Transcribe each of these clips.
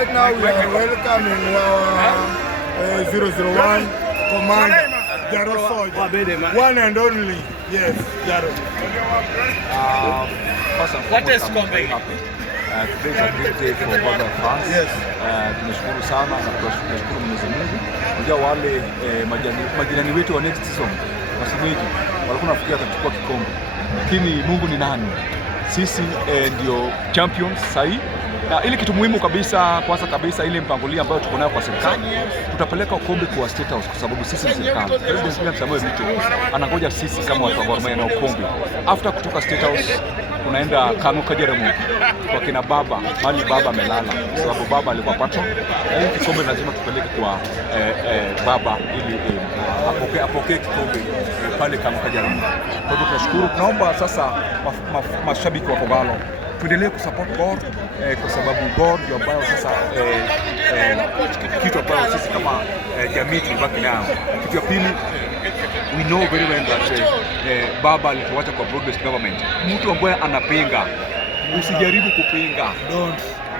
Right now we are welcoming our 001 Commander Jaro Soldier. One and only. Yes, Jaro. First and foremost, I'm very happy. Today is a great day for Baba fans. Yes. Tunashukuru sana na tunashukuru Mwenyezi Mungu. Unajua wale majirani wetu wa next season Waswidi walikuwa nafikiria atachukua kikombe. Lakini Mungu ni nani? Sisi ndio champions sahi. Na ile kitu muhimu kabisa, kwanza kabisa ile mpangilio ambayo tuko nayo kwa serikali, tutapeleka ukombe kwa State House kwa sababu sisi ni serikali. President William Samoei Ruto anangoja sisi kama watu wa Gor Mahia na ukombe. After kutoka State House tunaenda Kanu Kajaramogi kwa kina baba, mali baba amelala kwa sababu baba alikuwa patron. Na hii kikombe lazima tupeleke kwa baba ili apokee kikombe pale Kanu Kajaramogi. Kwa hivyo tunashukuru. Tunaomba sasa mashabiki wa Kogalo tuendelee kusupport Gor kwa sababu Gor ndio ambayo sasa kitu ambayo sisi kama jamii tunabaki nayo. Kitu ya pili, we know very well that baba alituacha kwa broad-based government. Mtu ambaye anapinga, usijaribu kupinga.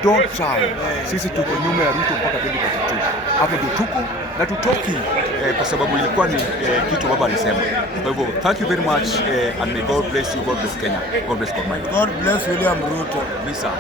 Don't try. Sisi tuko nyuma ya Ruto mpaka 2032. Hapo ndio tuko na tutoki kwa sababu ilikuwa ni kitu baba alisema. Kwa hivyo thank you very much and may God bless you, God bless Kenya, God bless Gor Mahia. God bless William Ruto. Misa.